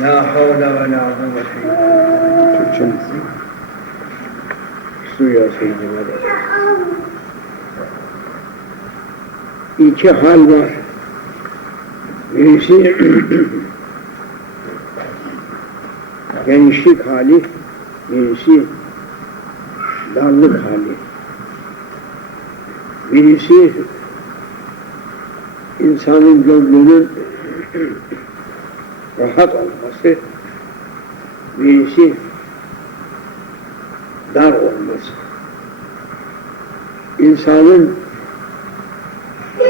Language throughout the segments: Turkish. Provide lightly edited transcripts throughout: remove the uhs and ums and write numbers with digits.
La havle ve la kuvvete illa Türkçe suya seyyidime de. İki hal var. Birisi genişlik hali, birisi darlık hali. Birisi insanın gönlünün rahat olması, birisi dar olması. İnsanın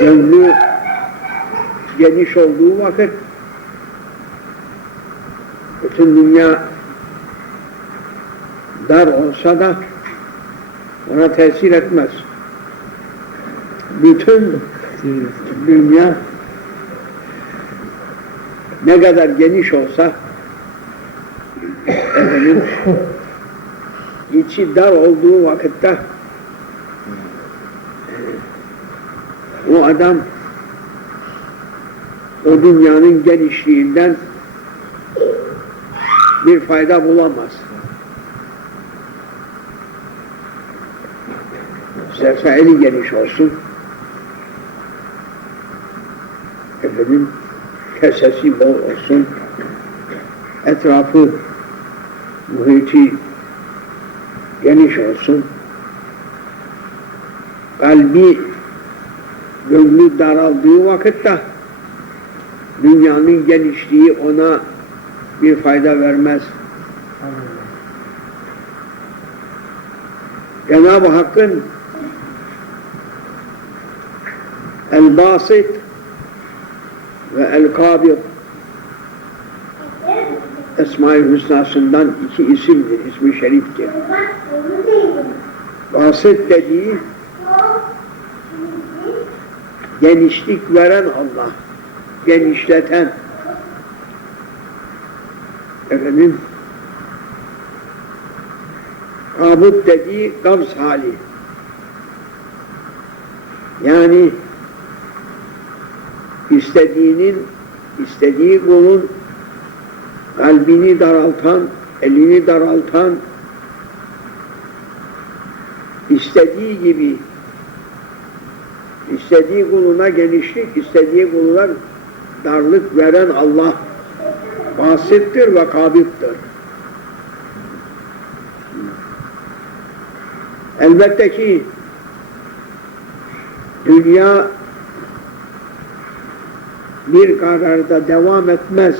gönlü geniş olduğu vakit bütün dünya dar olsa da ona tesir etmez. Bütün dünya ne kadar geniş olsa efendim, içi dar olduğu vakitte o adam o dünyanın genişliğinden bir fayda bulamaz. İsterse eli geniş olsun, efendim, kesesi bol olsun, etrafı, muhiti geniş olsun, kalbi, gönlü daraldığı vakitte dünyanın genişliği ona bir fayda vermez. Cenab-ı Hakk'ın El-Basit ve El-Kabir Esma-i Hüsna'sından iki isimdir, ismi şeriftir. Basit dediği genişlik veren Allah, genişleten, efendim, kabut dediği gavz hali, yani istediği kulun kalbini daraltan, elini daraltan, istediği gibi, istediği kuluna genişlik, istediği kuluna darlık veren Allah basittir ve kabittir. Elbette ki dünya bir kararda devam etmez.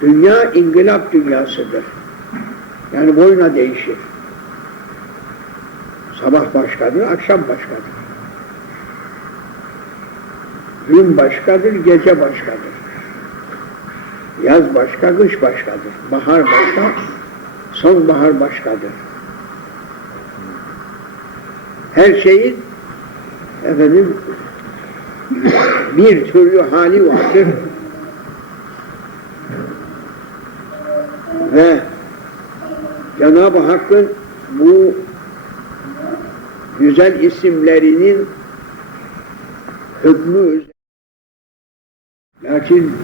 Dünya inkılap dünyasıdır. Yani boyuna değişir. Sabah başkadır, akşam başkadır. Gün başkadır, gece başkadır. Yaz başka, kış başkadır. Bahar başka, sonbahar başkadır. Her şeyin efendim bir türlü hali vardır. Ve Cenab-ı Hakk'ın bu güzel isimlerinin hükmü, lakin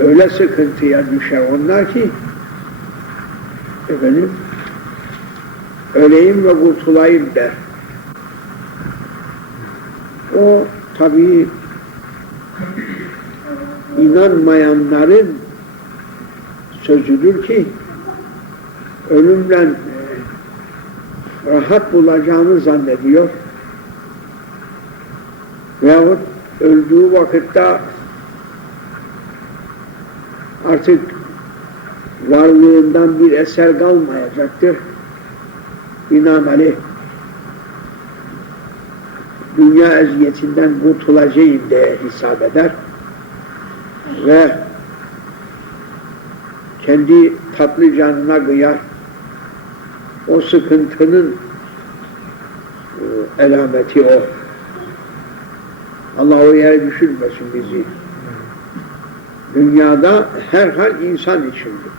öyle sıkıntıya düşer onlar ki efendim öleyim ve kurtulayım der. O tabii inanmayanların sözüdür ki ölümden rahat bulacağını zannediyor. Veyahut öldüğü vakitte artık varlığından bir eser kalmayacaktır. Binaenaleyh dünya eziyetinden kurtulacağım diye hesap eder ve kendi tatlı canına kıyar. O sıkıntının elameti o. Allah o yere düşürmesin bizi. Dünyada herhal insan içindir.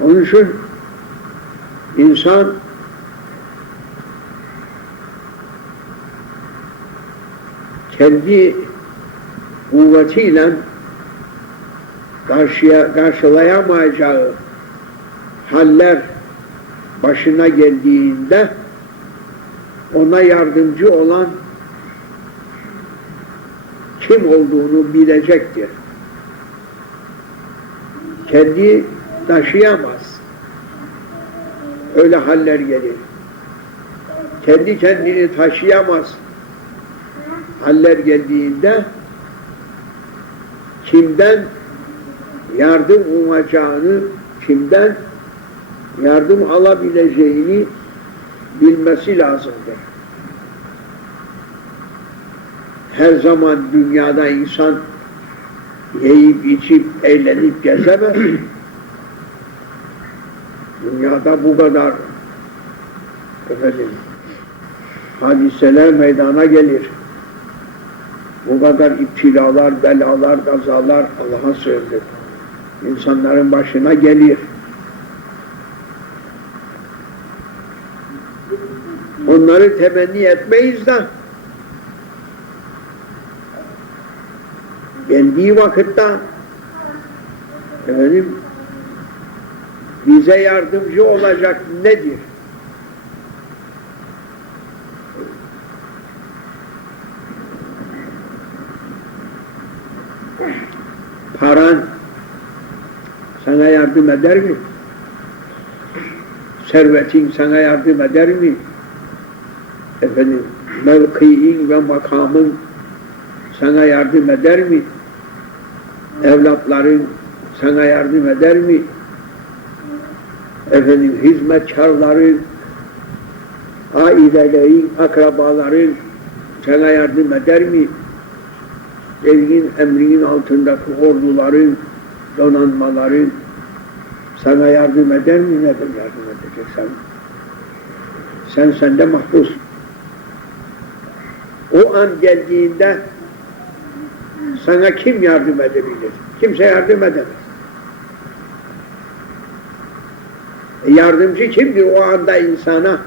Onun için insan kendi kuvvetiyle karşılayamayacağı haller başına geldiğinde ona yardımcı olan kim olduğunu bilecektir. Kendi taşıyamaz. Öyle haller gelir. Kendi kendini taşıyamaz haller geldiğinde kimden yardım umacağını, kimden yardım alabileceğini bilmesi lazımdır. Her zaman dünyada insan yiyip içip eğlenip gezemez. Dünyada bu kadar hadiseler meydana gelir. Bu kadar iptilalar, belalar, gazalar Allah'a sığındır. İnsanların başına gelir. Onları temenni etmeyiz de geldiği vakitte bize yardımcı olacak nedir? Paran sana yardım eder mi? Servetin sana yardım eder mi? Mevkiin ve makamın sana yardım eder mi? Evlatların sana yardım eder mi? Hizmetkarların, ailelerin, akrabaların sana yardım eder mi? Evinin emrinin altındaki orduların, donanmaların sana yardım eder mi? Neden yardım edecek sana? Sen sende mahpus. O an geldiğinde sana kim yardım edebilir? Kimse yardım edemez. Yardımcı kimdir o anda insana?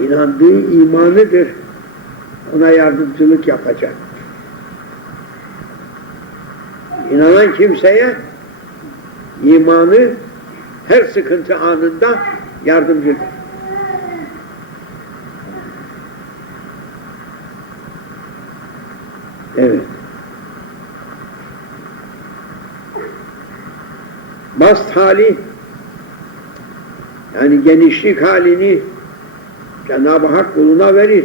İnandığı imanıdır. Ona yardımcılık yapacak. İnanan kimseye imanı her sıkıntı anında yardımcıdır. Evet. Bast hali, yani genişlik halini Cenab-ı Hak kuluna verir.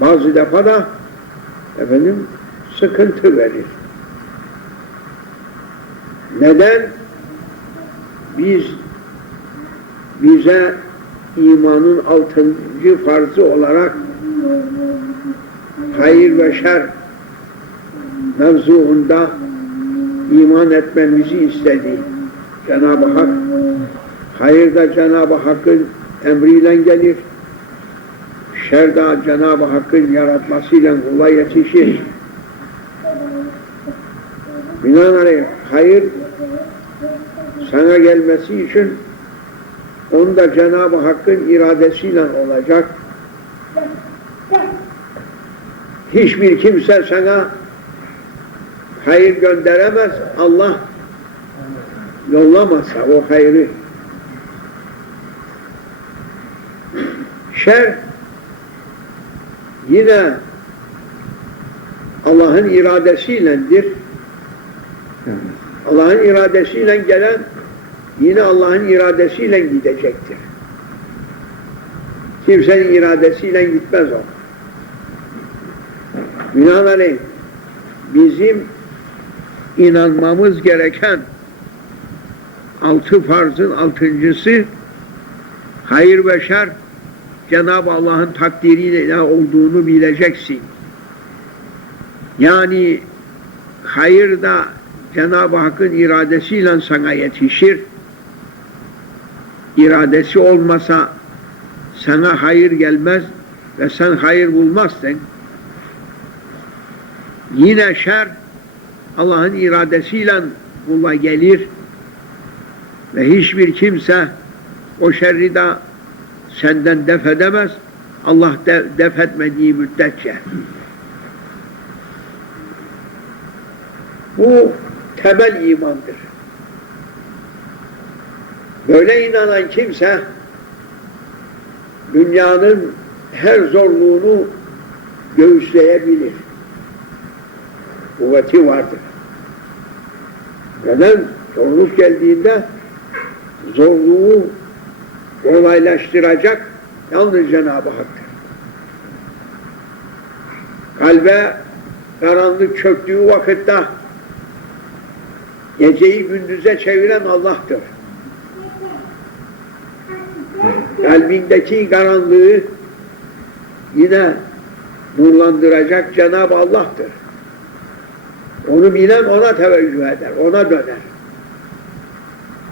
Bazı defa da sıkıntı verir. Neden? Bize imanın 6. farzı olarak hayır ve şer mevzuunda iman etmemizi istedi. Cenab-ı Hak, hayır da Cenab-ı Hakk'ın emriyle gelir, şer de Cenab-ı Hakk'ın yaratmasıyla kula yetişir. Binaenaleyh hayır sana gelmesi için onda Cenab-ı Hakk'ın iradesiyle olacak. Hiçbir kimse sana hayır gönderemez. Allah yollamasa o hayrı. Şer yine Allah'ın iradesiyledir. Allah'ın iradesiyle gelen yine Allah'ın iradesiyle gidecektir. Kimsenin iradesiyle gitmez o. Binaenaleyh bizim inanmamız gereken 6 farzın 6.'sı hayır ve şer Cenab-ı Allah'ın takdiriyle olduğunu bileceksin. Yani hayır da Cenab-ı Hakk'ın iradesiyle sana yetişir. İradesi olmasa sana hayır gelmez ve sen hayır bulmazsın. Yine şer Allah'ın iradesiyle kula gelir ve hiçbir kimse o şerri de senden def edemez. Allah def etmediği müddetçe. Bu temel imandır. Böyle inanan kimse dünyanın her zorluğunu göğüsleyebilir. Kuvveti vardır. Neden? Zorluk geldiğinde zorluğu kolaylaştıracak yalnız Cenab-ı Hak'tır. Kalbe karanlık çöktüğü vakitte geceyi gündüze çeviren Allah'tır. Kalbindeki karanlığı yine nurlandıracak Cenab-ı Allah'tır. Onu bilen ona teveccüh eder, ona döner.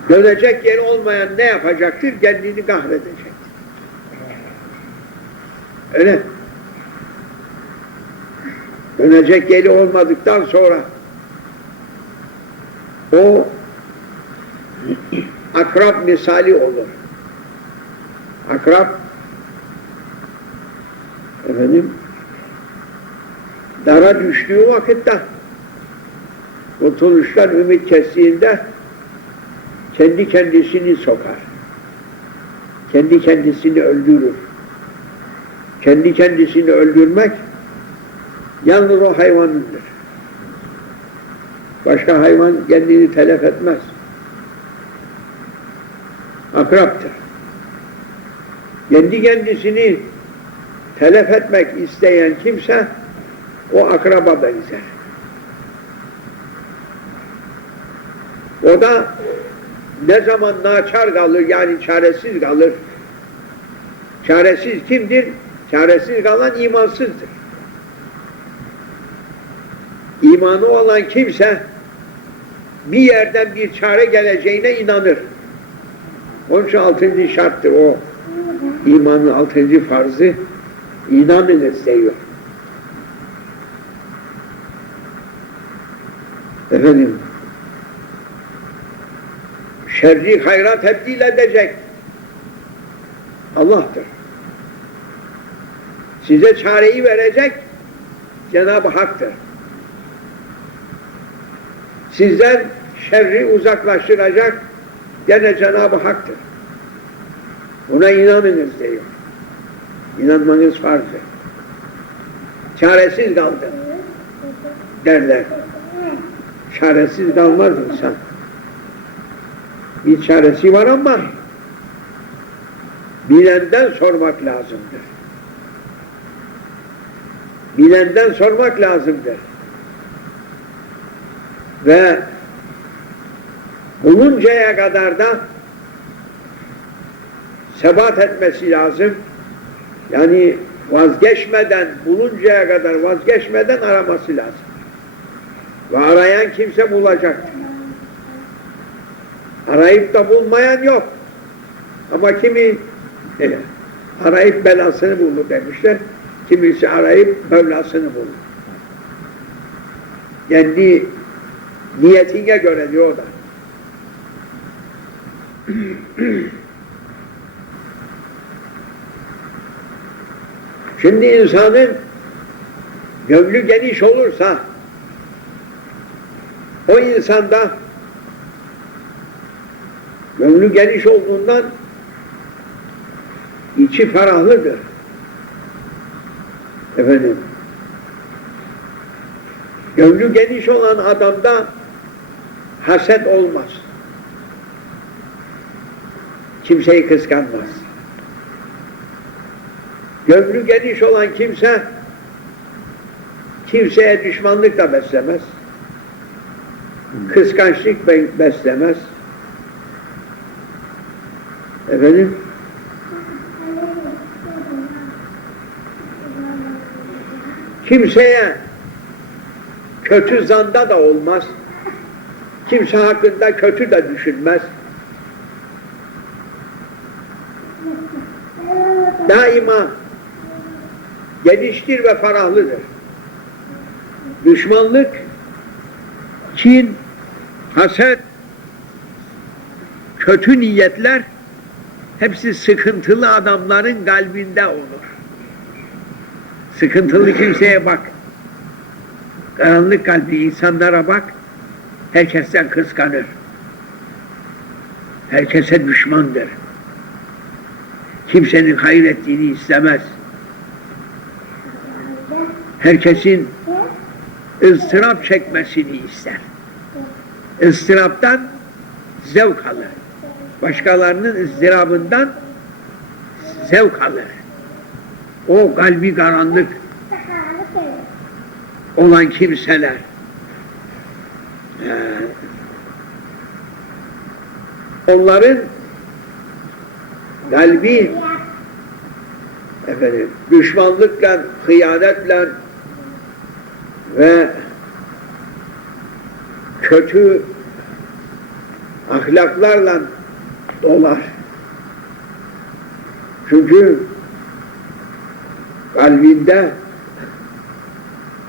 Dönecek yeri olmayan ne yapacaktır? Kendini kahredecektir. Öyle. Dönecek yeri olmadıktan sonra o akrab misali olur. Akrab dara düştüğü vakitte kurtuluştan ümit kestiğinde kendi kendisini sokar. Kendi kendisini öldürür. Kendi kendisini öldürmek yalnız o hayvanındır. Başka hayvan kendini telef etmez. Akraptır. Kendi kendisini telef etmek isteyen kimse o akraba benzer. O da ne zaman naçar kalır, yani çaresiz kalır. Çaresiz kimdir? Çaresiz kalan imansızdır. İmanı olan kimse bir yerden bir çare geleceğine inanır. Onun için 6. şarttır o. İmanın 6. farzı inanınız diyor. Efendim, şerri hayra tebdil edecek Allah'tır. Size çareyi verecek Cenab-ı Hak'tır. Sizden şerri uzaklaştıracak gene Cenab-ı Hak'tır. Buna inanınız diyor. İnanmanız farzdır. Çaresiz kaldı derler. Çaresiz kalmaz insan. Bir çaresi var ama bilenden sormak lazımdır. Bilenden sormak lazımdır. Ve buluncaya kadar da sebat etmesi lazım. Yani vazgeçmeden, buluncaya kadar vazgeçmeden araması lazım. Ve arayan kimse bulacaktır. Arayıp da bulmayan yok. Ama kimi arayıp belasını bulur demişler. Kimisi arayıp Mevlasını bulur. Kendi niyetine göre diyor da. Şimdi insanın gönlü geniş olursa o insanda gönlü geniş olduğundan içi ferahlıdır. Efendim, gönlü geniş olan adamda haset olmaz. Kimseyi kıskanmaz. Gönlü geniş olan kimse kimseye düşmanlık da beslemez. Kıskançlık beslemez. Efendim, kimseye kötü zanda da olmaz. Kimse hakkında kötü de düşünmez. Daima geniştir ve ferahlıdır. Düşmanlık, kin, haset, kötü niyetler hepsi sıkıntılı adamların kalbinde olur. Sıkıntılı kimseye bak. Karanlık kalpli insanlara bak. Herkesten kıskanır. Herkese düşmandır. Kimsenin hayır ettiğini istemez. Herkesin ızdırap çekmesini ister. Izdıraptan zevk alır. Başkalarının ızdırabından zevk alır. O kalbi karanlık olan kimseler onların kalbi düşmanlıkla, hıyanetle ve kötü ahlaklarla dolar. Çünkü kalbinde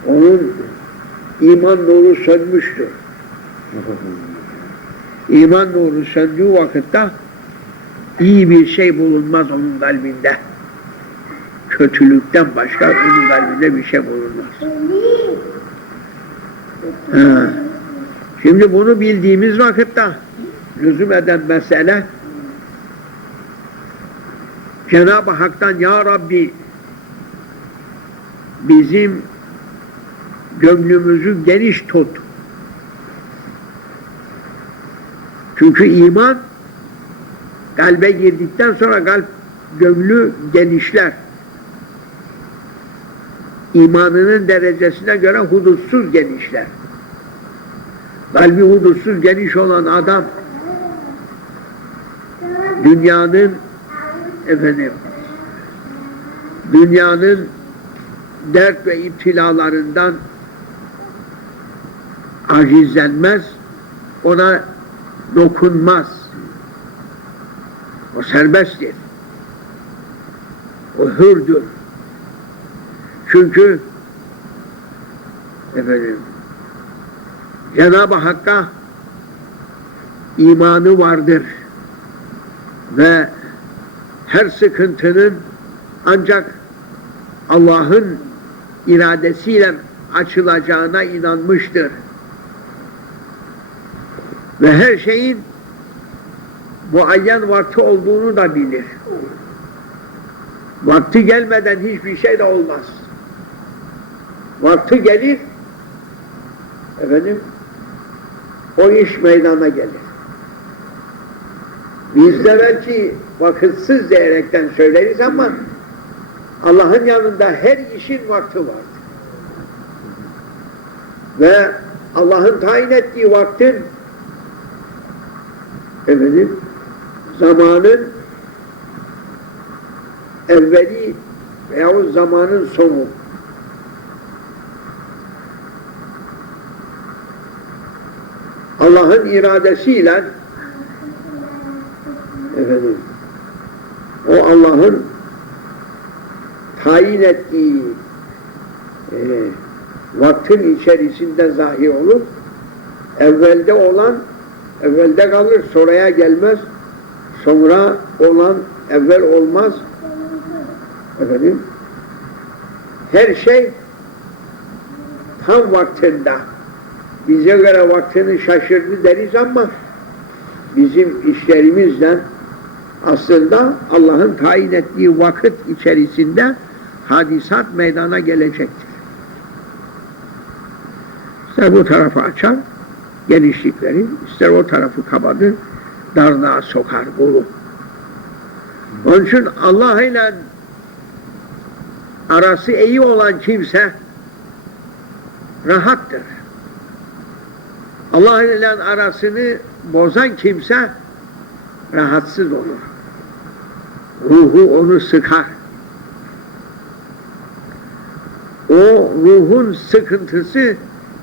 onun iman nuru sönmüştür. İman nuru söndüğü vakitte iyi bir şey bulunmaz onun kalbinde. Kötülükten başka onun kalbinde bir şey bulunmaz. Şimdi bunu bildiğimiz vakitte lüzum eden mesele Cenab-ı Hak'tan Ya Rabbi bizim gönlümüzü geniş tut. Çünkü iman kalbe girdikten sonra kalp gönlü genişler. İmanının derecesine göre hudutsuz genişler. Kalbi hudutsuz geniş olan adam dünyanın dert ve iptilalarından acizlenmez, ona dokunmaz. O serbesttir. O hürdür. Çünkü Cenab-ı Hakk'a imanı vardır ve her sıkıntının ancak Allah'ın iradesiyle açılacağına inanmıştır. Ve her şeyin muayyen vakti olduğunu da bilir. Vakti gelmeden hiçbir şey de olmaz. Vakti gelir, o iş meydana gelir. Biz de belki vakitsiz diyerekten söyleriz ama Allah'ın yanında her işin vakti vardır. Ve Allah'ın tayin ettiği vaktin zamanın evveli veyahut zamanın sonu. Allah'ın iradesiyle o Allah'ın tayin ettiği vaktin içerisinde zahir olup evvelde olan evvelde kalır, sonraya gelmez, sonra olan evvel olmaz. Her şey tam vaktinde. Bize göre vaktini şaşırdı deriz ama bizim işlerimizden aslında Allah'ın tayin ettiği vakit içerisinde hadisat meydana gelecektir. İster bu tarafı açar, genişlikleri, ister o tarafı kapadır, darlığa sokar, bulur. Onun için Allah ile arası iyi olan kimse rahattır. Allah ile arasını bozan kimse rahatsız olur. Ruhu onu sıkar. O ruhun sıkıntısı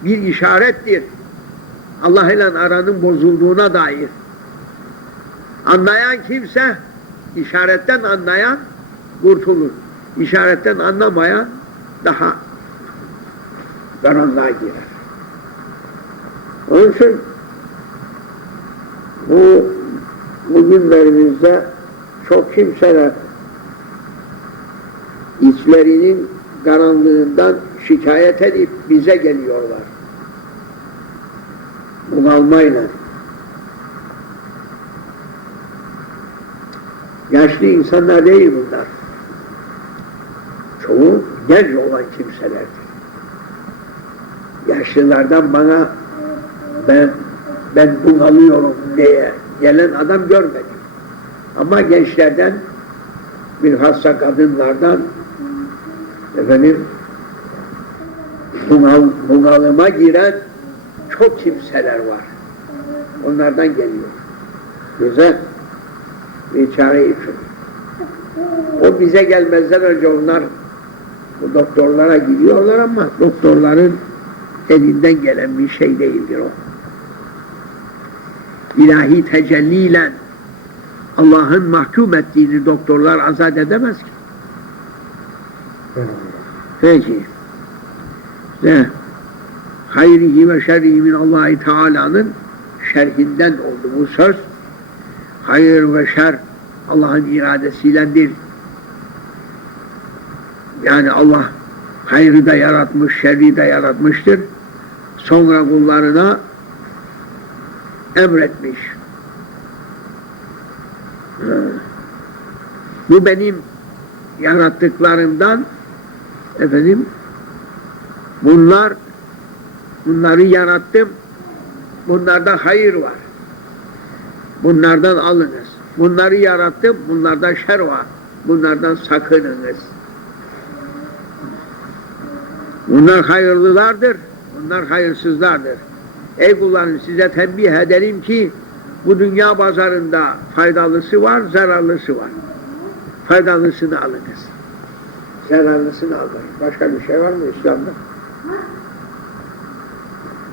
bir işarettir. Allah ile aranın bozulduğuna dair. Anlayan kimse, işaretten anlayan kurtulur. İşaretten anlamayan daha karanlığa girer. Onun için bu günlerimizde çok kimseler içlerinin karanlığından şikayet edip bize geliyorlar. Bunalmayla. Yaşlı insanlar değil bunlar. Çoğu genç olan kimselerdir. Yaşlılardan bana ben bunalıyorum diye gelen adam görmedim. Ama gençlerden, bilhassa kadınlardan bunalıma giren çok kimseler var. Onlardan geliyor. Güzel bir çare için. O bize gelmezden önce onlar bu doktorlara gidiyorlar ama doktorların elinden gelen bir şey değildir o. İlahi tecelliyle Allah'ın mahkum ettiğini doktorlar azat edemez ki. Peki. İşte hayrihi ve şerrihi min Allah-u Teala'nın şerhinden oldu bu söz. Hayır ve şer Allah'ın iradesiyledir. Yani Allah hayrı da yaratmış, şerri de yaratmıştır. Sonra kullarına emretmiş. Bu benim yarattıklarımdan bunları yarattım. Bunlarda hayır var. Bunlardan alınız. Bunları yarattım. Bunlardan şer var. Bunlardan sakınınız. Bunlar hayırlılardır. Bunlar hayırsızlardır. Ey kullarım, size tembih ederim ki bu dünya pazarında faydalısı var, zararlısı var. Faydalısını alınız. Zararlısını almayın. Başka bir şey var mı İslam'da?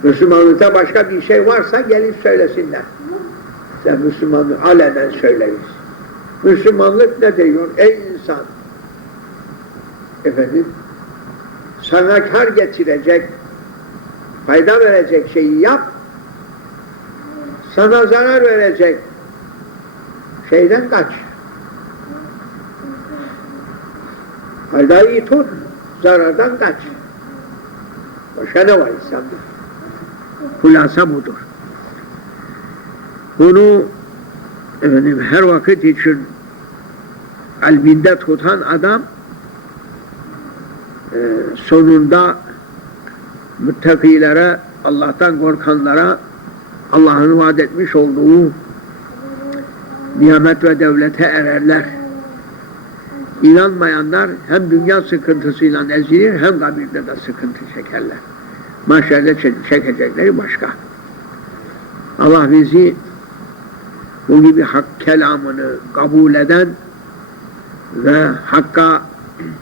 Müslümanlıkta başka bir şey varsa gelip söylesinler. Sen Müslümanlığı alenen söyleyiz. Müslümanlık ne diyor? Ey insan! Sana kar getirecek, fayda verecek şeyi yap, sana zarar verecek şeyden kaç. Faydayı tut, zarardan kaç. Başka ne var İslam'da? Hulasa budur. Bunu her vakit için kalbinde tutan adam sonunda müttakilere, Allah'tan korkanlara Allah'ın vaat etmiş olduğu nimet ve devlete ererler. İnanmayanlar hem dünya sıkıntısıyla ezilir hem kabirde de sıkıntı çekerler. Mahşerde çekecekleri başka. Allah bizi bu gibi hak kelamını kabul eden ve hakka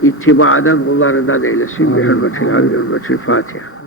ittiba eden kullarından eylesin. Bir hürmetil Fatiha.